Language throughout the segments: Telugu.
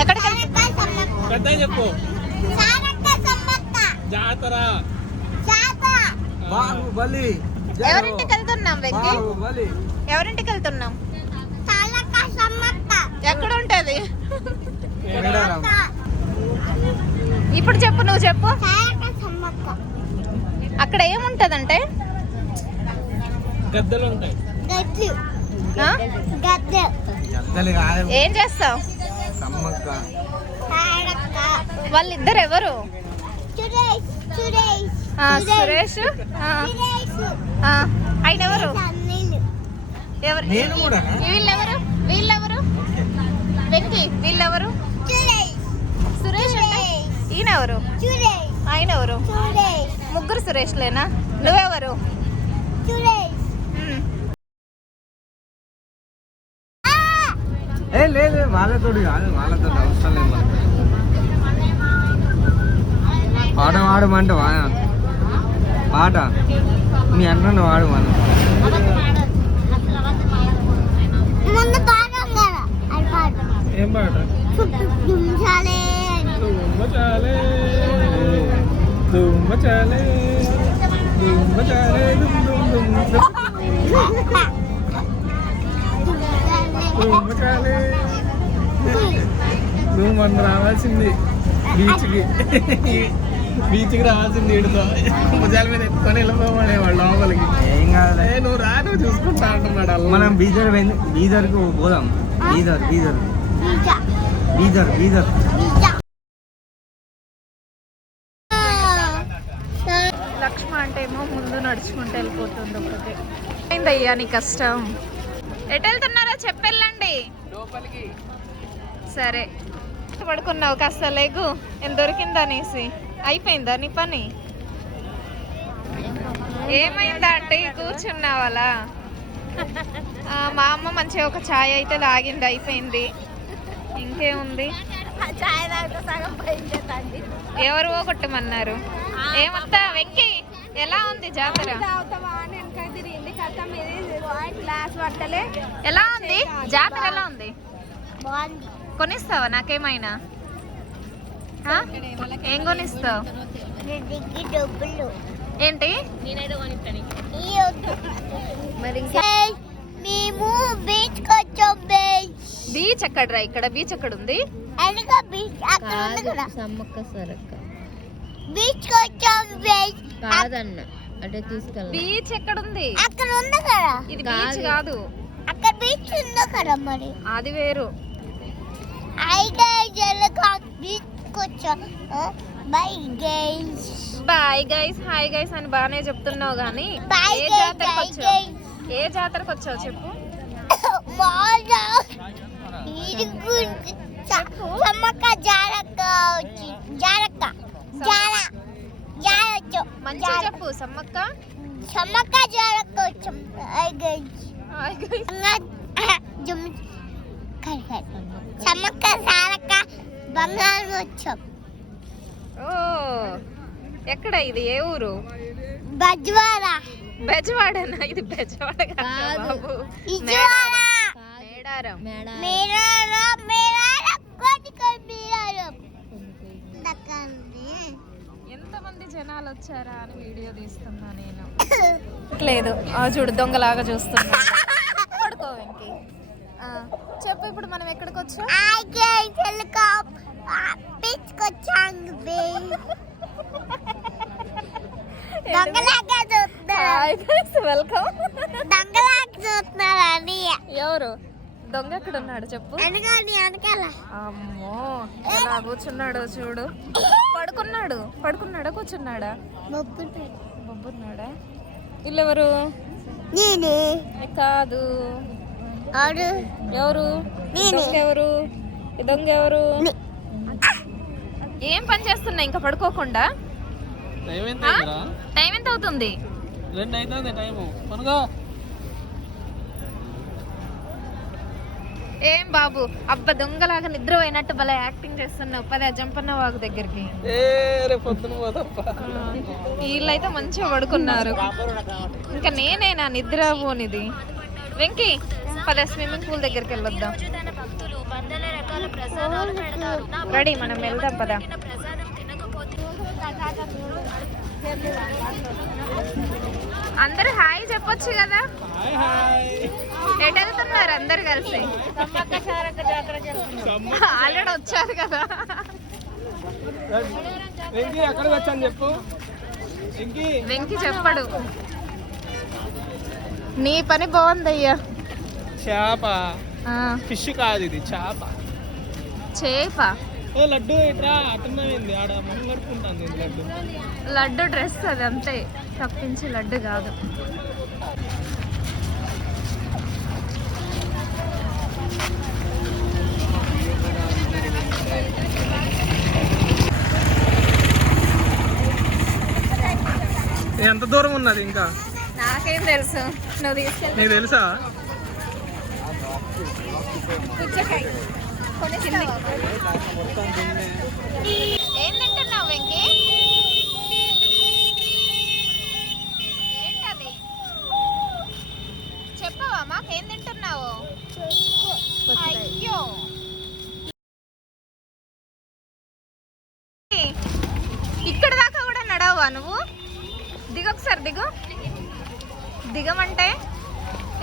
ఎక్కడికి చెప్పు. జాతర. బాహుబలి. ఎవరింటికి వెళ్తున్నాం వెంకీ? ఎవరింటికి వెళ్తున్నాం? ఎక్కడ ఉంటది? ఇప్పుడు చెప్పు, నువ్వు చెప్పు. అక్కడ ఏముంటదంటే గద్దెలు ఉంటాయి. ఏం చేస్తావు? వాళ్ళిద్దరు ఎవరు? సురేష్. ఆయన ఎవరు? వీళ్ళెవరు? వీళ్ళెవరు? వెంకీ వీళ్ళెవరు? సురేష్ అంటే ఈయనెవరు? ఆయన ఎవరు? ముగ్గురు సురేష్లేనా? నువ్వెవరు? లేదు వాళ్ళతో కాదు, వాళ్ళతో అవసరం లేదు మనకి. పాట పాడమంటే పాట మీ అన్న వాడు మనం. ఏం పాట? నువ్వు మనం రావాల్సింది బీచ్కి రావాల్సింది. వీడితో భుజాల మీద ఎత్తుకొని వెళ్ళిపోమనే వాళ్ళు లోపలికి. ఏం కాదు, నువ్వు రా, నువ్వు చూసుకుంటా అంటున్నాడు. మనం బీదర్కి పోదాం. బీదర్ లక్ష్మ అంటే ఏమో ముందు నడుచుకుంటూ వెళ్ళిపోతుంది. ఒకటి అయిందయ్యా నీ కష్టం. ఎటు వెళ్తున్నారో చెప్పెళ్ళండి. సరే పడుకున్నావు, కాస్త లేగు. ఏం దొరికిందా అనేసి? అయిపోయిందా నీ పని? ఏమైందా అంటే కూర్చున్నావాలా? మా అమ్మ మంచిగా ఒక ఛాయ్ అయితే తాగింది, అయిపోయింది. ఇంకేముంది? ఎవరు కొట్టమన్నారు? ఏమంతా వెంకీ ఎలా ఉంది జాతర? ఎలా ఉంది జాతర? ఎలా ఉంది? కొనిస్తావా నాకేమైనా? ఏం కొనిస్తావు? ఏంటి? బీచ్ ఎక్కడరా? ఇక్కడ బీచ్ ఎక్కడ ఉంది? బీచ్ ఎక్కడ ఉంది? అక్కడ ఉంది కదా. ఇది బీచ్ కాదు. అక్కడ బీచ్ ఉందో కదా మరి. అది వేరు. బాయ్ గైస్, హాయ్ గైస్ అని బాగానే చెప్తున్నావు కానీ ఏ జాతరకు వచ్చావు చెప్పు. మంచిగా చెప్పు. సమ్మక్క జారక్క వచ్చాం. సమ్మక్క సారక్క బంగారం వచ్చాం. ఓ ఎక్కడ ఇది? ఏ ఊరు? బెజవాడనా? ఇది బెజవాడ కాదు, ఎంతమంది జనాలు వచ్చారా అని వీడియో తీస్తున్నా నేను. లేదు చూడు, దొంగలాగా చూస్తున్నా. పడుకో వెంకీ. చెప్పు, ఇప్పుడు మనం ఎక్కడికి వచ్చాం? వెల్కమ్. ఎవరు దొంగ ఎక్కడ ఉన్నాడు చెప్పు. అమ్మో ఎలా కూర్చున్నాడో చూడు. పడుకున్నాడా కూర్చున్నాడా? బొబ్బున్నాడా? వీళ్ళెవరు? కాదు. ఎవరు? ఎవరు దొంగ? ఎవరు? ఏం పని చేస్తున్నా ఇంకా పడుకోకుండా? టైం ఎంత అవుతుంది? 2 అవుతుంది టైము. ఏం బాబు, అబ్బా దొంగలాగా నిద్ర పోయినట్టు భలే యాక్టింగ్ చేస్తున్నావు. పదే జంపన్న వాగు దగ్గరికి. వీళ్ళైతే మంచిగా పడుకున్నారు. ఇంకా నేనేనా నిద్ర పోనిది? వెంకీ పదే స్విమ్మింగ్ పూల్ దగ్గరికి వెళ్ళొద్దాం. రెడీ, మనం వెళ్దాం పదా. అందరు హాయ్ చెప్పొచ్చు కదా. ఎటు వెళ్తున్నారు అందరు కలిసి? ఆల్రెడీ వచ్చారు కదా. ఎక్కడికి వచ్చాను చెప్పు. వెంకి చెప్పడు. నీ పని బాగుందయ్యా. చేప, ఫిష్ కాదు ఇది, చేప. చేప. లడ్డు ఇట్రా అర్థమైంది. ఆడ మొహం కడుపుకుంటాను లడ్డు. లడ్డు డ్రెస్ అది అంతే, తప్పించి లడ్డు కాదు. ఎంత దూరం ఉన్నది ఇంకా? నాకేం తెలుసు, నువ్వు తీసుకెళ్ళి. నీకు తెలుసా? ఏం తింటున్నావు వెంకీ? ఏంటది చెప్పవా మాకేం తింటున్నావు? అయ్యో ఇక్కడ దాకా కూడా నడవా నువ్వు? దిగొకసారి దిగు. దిగమంటే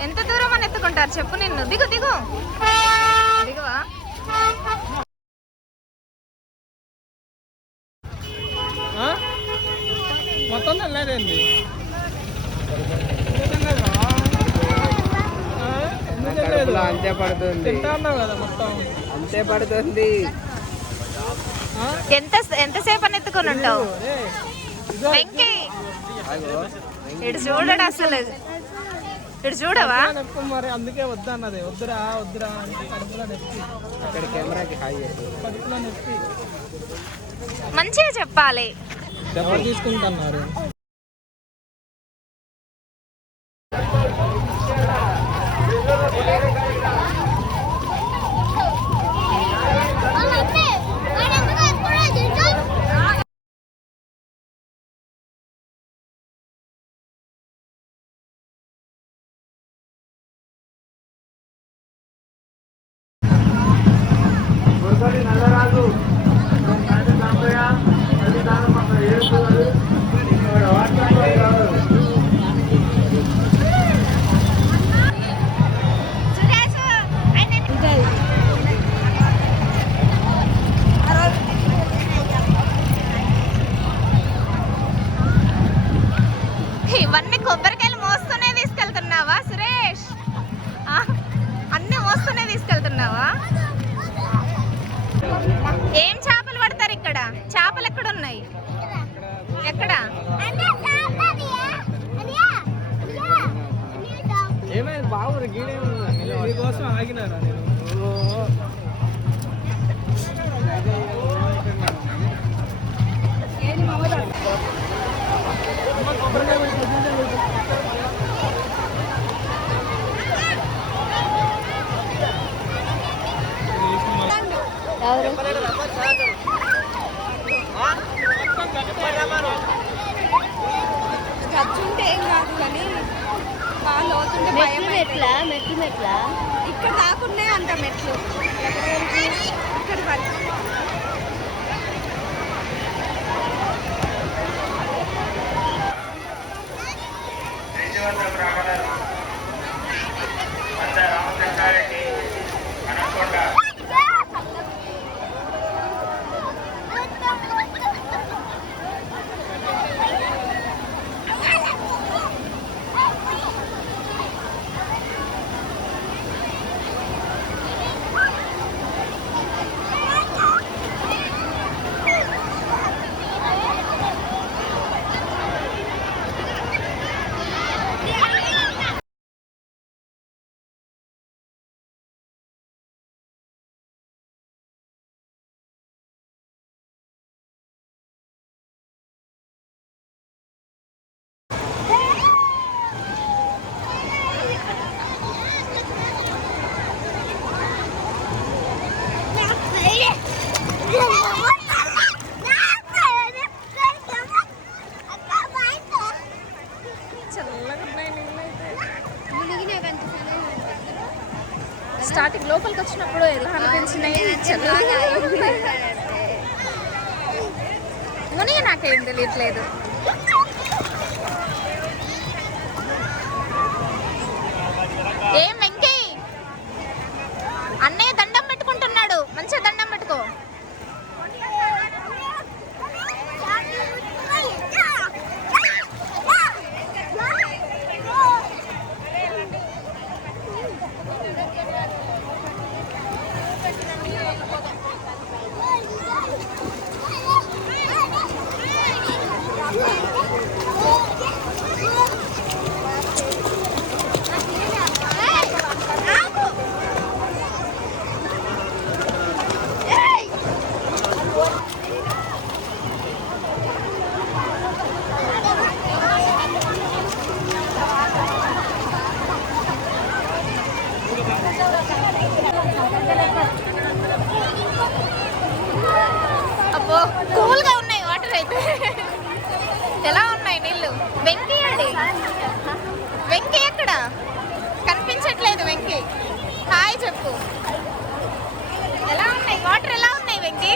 ఎంత దూరం అని ఎత్తుకుంటారు చెప్పు నిన్ను. దిగు దిగు దిగవా? మొత్తం తెల్లేదండి. అంతే పడుతుంది. తింటా అన్నావు కదా, మొత్తం అంతే పడుతుంది. ఎంతసేపు అని ఎత్తుకొని ఉంటావు వెంకీ? ఇటు చూడడు అసలు, ఇటు చూడవా? మరి అందుకే వద్దా అన్నది. వద్దురా వద్దురా అంటే కడుపులో నొప్పి. అక్కడ కెమెరాకి హాయ్ కడుపులో నొప్పి. మంచిగా చెప్పాలి. చెప్పలు తీసుకుంటున్నారు. ఇవన్నీ కొబ్బరికాయలు మోస్తూనే తీసుకెళ్తున్నావా సురేష్? అన్నీ మోస్తూనే తీసుకెళ్తున్నావా? ఏం చేపలు పడతారు ఇక్కడ? చేపలు ఎక్కడ ఉన్నాయి? ఎక్కడ? ఏమైంది బాబు? గీడే కోసం ఆగినారా నేను? ఖర్చుంటే ఏం కాదు కానీ బాగా లోతుంటే భయం. మెట్లా ఇక్కడ దాకున్నాయి అంట మెట్లు. ఇక్కడ స్టార్టింగ్ లోపలికి వచ్చినప్పుడు ఎలా అనిపించినాయి? మునిగి నాకేం తెలియట్లేదు. ఏం వెంకీ, అన్నయ్య దండం పెట్టుకుంటున్నాడు, మంచిగా దండం పెట్టుకో. అబ్బో కూల్గా ఉన్నాయి వాటర్ అయితే. ఎలా ఉన్నాయి నీళ్ళు? వెంకీ అండి, వెంకీ ఎక్కడ కనిపించట్లేదు? వెంకీ హాయ్ చెప్పు. ఎలా ఉన్నాయి వాటర్? ఎలా ఉన్నాయి వెంకీ?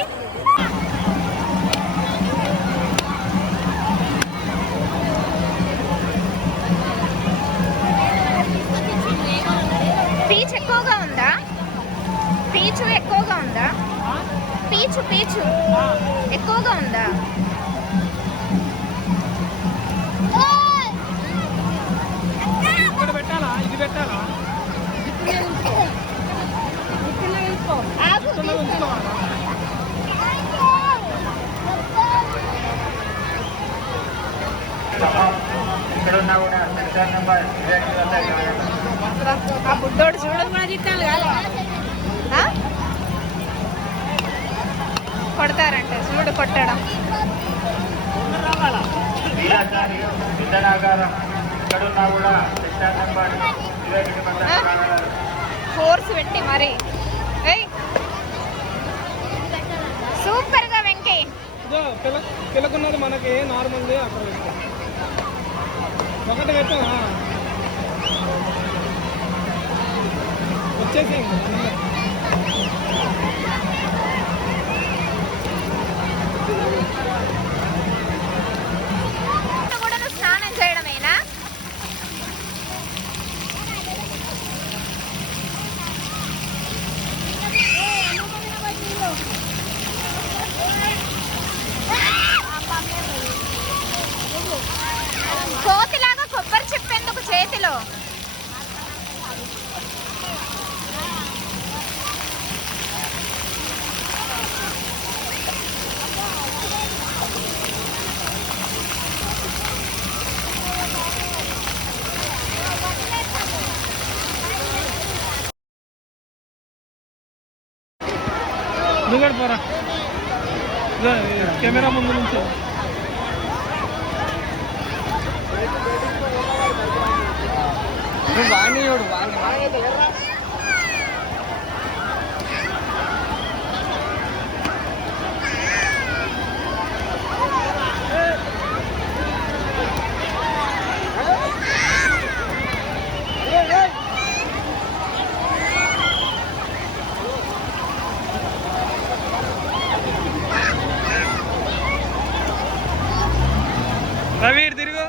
పీచు ఎక్కువగా ఉందా? పీచు ఎక్కువగా ఉందా? పీచు పీచు ఎక్కువగా ఉందా? ఇక్కడ పెట్టాలా? ఇది పెట్టాలా? ఆగు, ఇక్కడున్నా కూడా సెక్షన్ నెంబర్ 28 వద్ద ఆ బుడ్డోడు చూడడం కూడా తిట్టాలి కదా. కొడతారంట చూడు, కొట్టడం. వీరాచారి విద్యనాగారం ఇక్కడున్నా కూడా సెక్షన్ నెంబర్ 21 వద్ద కాగలరు. ఫోర్స్ పెట్టి మరి. ఏయ్ సూపర్ గా వెంకీ. పిల్లకున్నది మనకి నార్మల్ది అక్కడ పెట్టు. ఒకటి పెట్టు. వచ్చేసి కూడా నువ్వు స్నానం చేయడమేనా? కోతిలాగా కొబ్బరి చెప్పేందుకు చేతిలో. నువ్వు పోరా, కెమెరా ముందు నుంచి. వాణి రవి తిరుగు.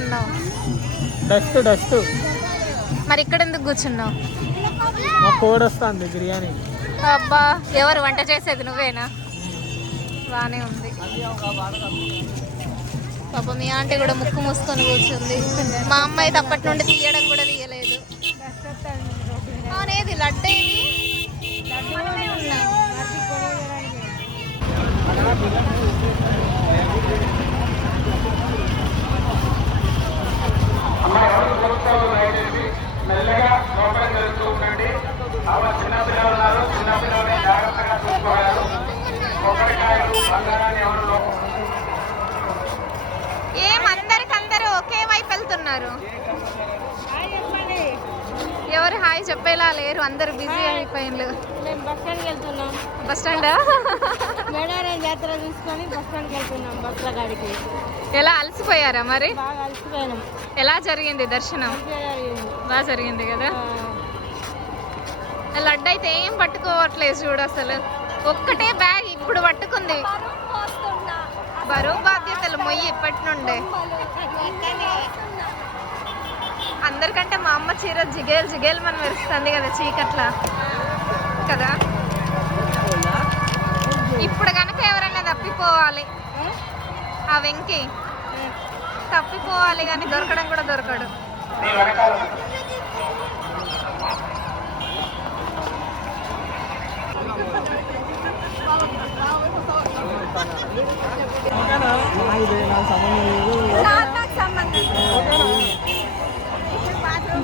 తీసుకున్నావు? డస్ట్ మరి ఇక్కడ ఎందుకు కూర్చున్నావు? మా కోడ్ వస్తుంది బిర్యానీ. అబ్బా, ఎవరు వంట చేసేది? నువ్వేనా? బానే ఉంది. పాప మీ ఆంటీ కూడా ముక్కు మూసుకొని కూర్చుంది. మా అమ్మ అయితే అప్పటి నుండి తీయడం కూడా తీయలేదు. అవునేది లడ్డేది? మనమే ఉన్నాం. మెల్లగా లోపల జరుగుతూ ఉండండి. చిన్నపిల్లలు ఉన్నారు, చిన్నపిల్లల్ని జాగ్రత్తగా చూసుకోగలరు. కొబ్బరికాయలు బంగారాన్ని ఎవరు అందరూ ఒకే వైపు వెళ్తున్నారు. ఎవరు హాయ్ చెప్పేలా లేరు, అందరు బిజీ అయిపోయిండ్రు. బస్ స్టాండ్కి వెళ్తున్నాం. బస్ స్టాండ్ మేడారం జాతర చూసుకొని బస్ స్టాండ్కి వెళ్తున్నాం. బస్ల గాడికి ఎలా అలసిపోయారా? మరి బాగా అలసిపోయినాం. ఎలా జరిగింది దర్శనం? బాగా జరిగింది కదా. లడ్డు అయితే ఏం పట్టుకోవట్లేదు చూడు, అసలు ఒక్కటే బ్యాగ్ ఇప్పుడు పట్టుకుంది. బరువు బాధ్యతలు మొయ్యి ఇప్పటి నుండే. అందరికంటే మా అమ్మ చీర జిగేలు మనం మెరుస్తుంది కదా చీకట్లా కదా. ఇప్పుడు కనుక ఎవరైనా తప్పిపోవాలి, ఆ వెంకి తప్పిపోవాలి కానీ దొరకడం కూడా దొరకడు.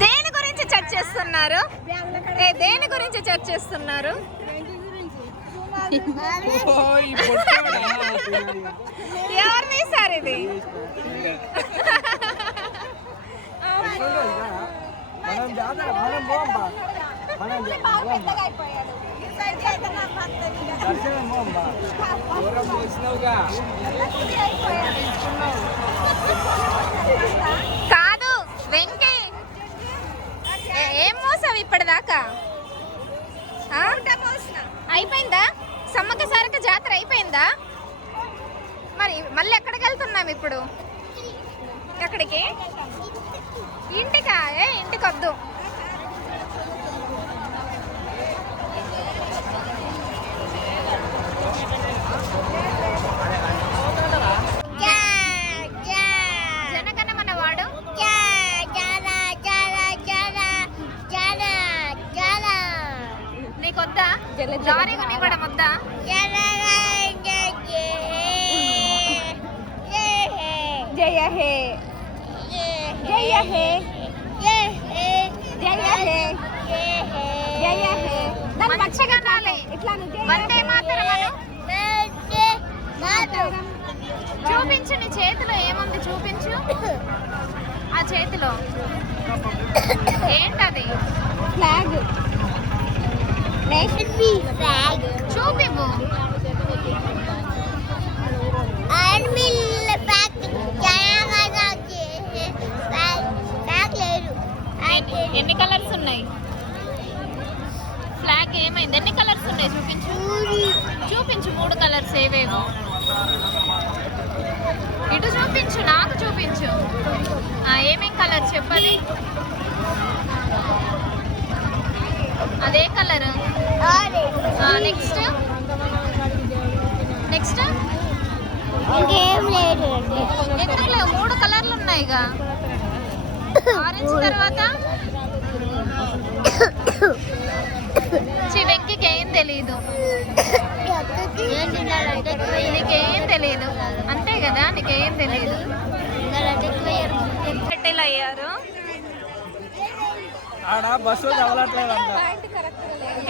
దేని గురించి చర్చిస్తున్నారు? దేని గురించి చర్చిస్తున్నారు? ఎవరు తీసారు ఇది? కాదు వెంకీ, ఏం మోసావు ఇప్పటిదాకా? అయిపోయిందా? సమ్మక్క సారక్క జాతర అయిపోయిందా? మరి మళ్ళీ ఎక్కడికి వెళ్తున్నాం ఇప్పుడు? ఎక్కడికి? ఇంటికా? ఇంటికి వద్దు. జనగణమన వాడు నీకొద్దా? లారీ కొనివ్వడం వద్దా? జయ హే జయ హే జయ హే జయ హే. దాన్ని మంచిగా నాలే. వందే మాతరమను. చూపించు, నీ చేతిలో ఏముంది చూపించు. ఆ చేతిలో ఏంటది? ఫ్లాగ్. చూపివు. ఎన్ని కలర్స్ ఉన్నాయి? ఫ్లాగ్ ఏమైంది? ఎన్ని కలర్స్ ఉన్నాయి చూపించు. చూపించు 3 కలర్స్ ఏవేవో. ఇటు చూపించు, నాకు చూపించు. ఏమేం కలర్ చెప్పది? అదే కలర్. నెక్స్ట్ నెక్స్ట్ ఎందుకు లేవు? 3 కలర్లు ఉన్నాయిగా. ఆరెంజ్ తర్వాత వెంకికి ఏం తెలీదు, నీకేం తెలీదు అంతే కదా, నీకేం తెలీదు. పెట్టేలా అయ్యారు. బస్సు చదవట్లేదంట.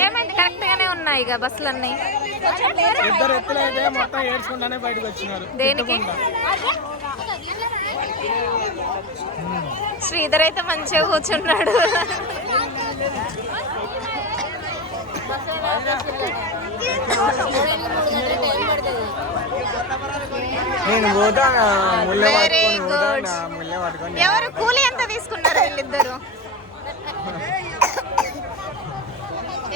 ఏమైంది? కరెక్ట్ గానే ఉన్నాయి ఇక బస్సులు అన్నీ. ఇద్దరు ఎత్తులైతే మొత్తం ఏడ్చుకుంటానే బయటకు వచ్చినారు. దేనికి? శ్రీధర్ అయితే మంచిగా కూర్చున్నాడు. నేను పోతా. Very good. ఎవరు కూలి ఎంత తీసుకున్నారు వీళ్ళిద్దరు?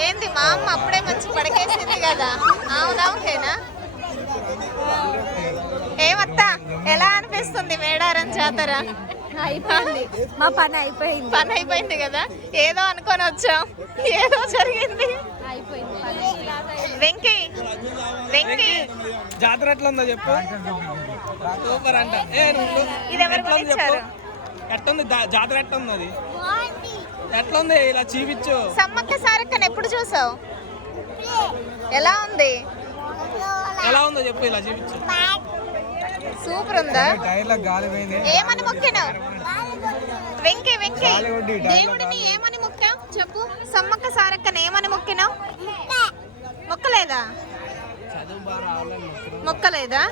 ఏంది మా అమ్మ అప్పుడే మంచి పడకేసింది కదా. అవునవుకేనా? ఏమత్తా ఎలా అనిపిస్తుంది మేడారం జాతర? అయిపోయింది, మా పని అయిపోయింది. పని అయిపోయింది కదా, ఏదో అనుకొని వచ్చాం, ఏదో జరిగింది. అయిపోయింది వెంకీ వెంకీ జాతర ఎట్లా ఉందో చెప్పు. సూపర్ అంట. ఇది ఎవరు కొనిచ్చారు? ఎట్లుంది జాతర ఎట్లా ఉంది? అది ఎట్లా ఉంది? ఇలా చూపించు. సమ్మక్క సారక్కని ఎప్పుడు చూసావు? ఎలా ఉంది? ఎలా ఉందో చెప్పు, ఇలా చూపించు. సూపర్ ఉందా? ఏమని మొక్కినావు వెంకీ? వెంకీ దేవుడిని ఏమని మొక్కావు చెప్పు. సమ్మక్క సారక్కని ఏమని మొక్కినావు? మొక్కలేదా? మొక్కలేదా?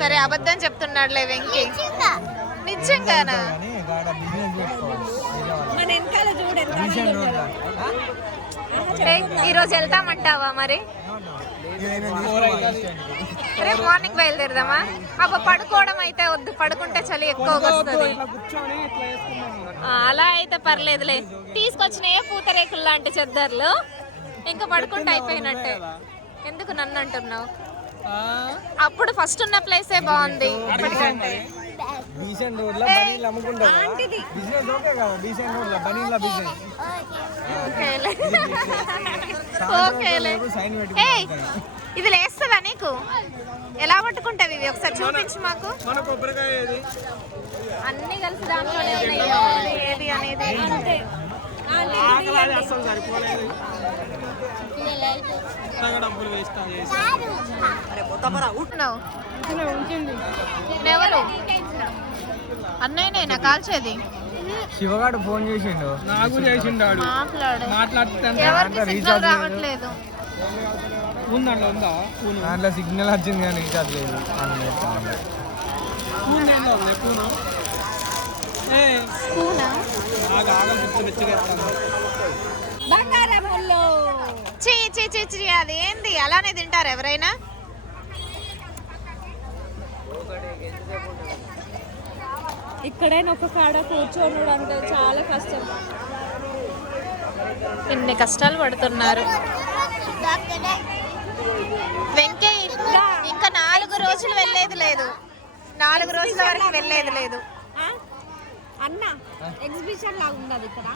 సరే అబద్ధం చెప్తున్నాడులే వెంకీ. నిజంగానా? మన వెనకాల చూడు ఈరోజు వెళ్తామంటావా మరి? రేపు మార్నింగ్ బయలుదేరదామా? అబ్బా పడుకోవడం అయితే వద్దు, పడుకుంటే చలి ఎక్కువగా వస్తుంది. అలా అయితే పర్లేదులే, తీసుకొచ్చిన ఏ పూతరేకులు లాంటి చెద్దర్లు, ఇంకా పడుకుంటే అయిపోయినట్టే. ఎందుకు నన్ను అంటున్నావు? అప్పుడు ఫస్ట్ ఉన్న ప్లేసే బాగుంది ఇప్పటికంటే. ఓకేలే. ఏయ్ ఇది లేస్తుందా నీకు? ఎలా పట్టుకుంటావు ఇవి? ఒకసారి చూపించు మాకు. అన్ని కలిసి దాంట్లోనే ఉన్నాయి, ఏది అనేది. ఎవరు అన్నయ్యనేనా కాల్చేది? శివగాడు ఫోన్ చేసిండు, నాకు చేసిండు. మాట్లాడు. ఎవరికి సిగ్నల్ రావట్లేదు. దాంట్లో సిగ్నల్ వచ్చింది కానీ రీఛార్జ్ లేదు. అది ఏంది? అలానే తింటారు ఎవరైనా? ఇక్కడైనా ఒక కాడ కూర్చొని అంటే చాలా కష్టం. ఇన్ని కష్టాలు పడుతున్నారు. వెంకీ ఇంకా 4 రోజులు వెళ్ళేది లేదు, 4 రోజుల వరకు వెళ్ళేది లేదు. అన్న ఎగ్జిబిషన్ లాగా ఉండదు ఇక్కడ.